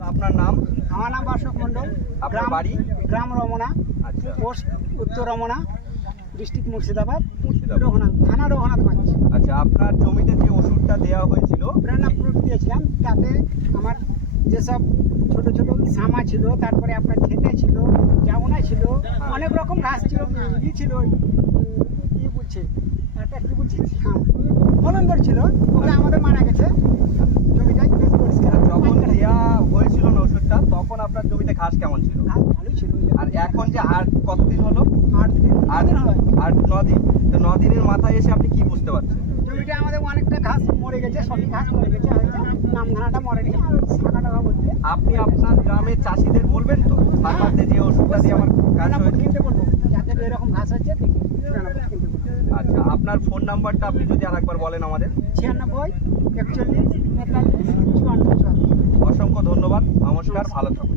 আপনার নাম? আমার নাম অশোক মণ্ডল। আপনার বাড়ি? গ্রাম রমনা, আচ্ছা, পোস্ট উত্তর রমনা, ডিস্ট্রিক্ট মুর্শিদাবাদ, মুর্শিদাবাদ। রঘুনাথ থানা, রঘুনাথগঞ্জ। আচ্ছা, আপনার জমিতে যে ওষুধটা দেওয়া হয়েছিল প্রেরণা ফ্রুট দিয়েছিলাম, তাতে আমার যেসব ছোট ছোট সামা ছিল, তারপরে আপনার খেতে ছিল, জামুনা ছিল, অনেক রকম ঘাস ছিল, ই ছিল, কি বলছে একটা কি বলছে মলন্দর ছিল, ওগুলো আমাদের মারা গেছে। জমিটা বেশ পরিষ্কার, যখন দেওয়া হয়েছিল না ওষুধটা, তখন আপনার জমিতে ঘাস কেমন ছিল? ঘাস ভালোই ছিল। আর এখন যে আর কতদিন হলো? 8 দিন আর হয়। আর 9 দিন। তো 9 দিনের মাথায় এসে আপনি কি বুঝতে পারছেন? জমিটা আমাদের অনেকটা ঘাস মরে গেছে, সঠিক ঘাস মরে গেছে, হয়তো নামধানাটা মরেনি, আর শাখাটা বলতে আপনি আপনার গ্রামের চাষিদের বলবেন তো ফার্মারদের যে ওষুধটা দিয়ে আমার কাজ রান্নাপুর হয়েছে? কিনতে বলবো, যাদের এরকম ঘাস হচ্ছে দেখি রান্নাপুর কিনতে বলবো। আচ্ছা, আপনার ফোন নাম্বারটা আপনি যদি আরেকবার বলেন আমাদের। 96 41 43 54 54। অসংখ্য ধন্যবাদ, নমস্কার, ভালো থাকুন।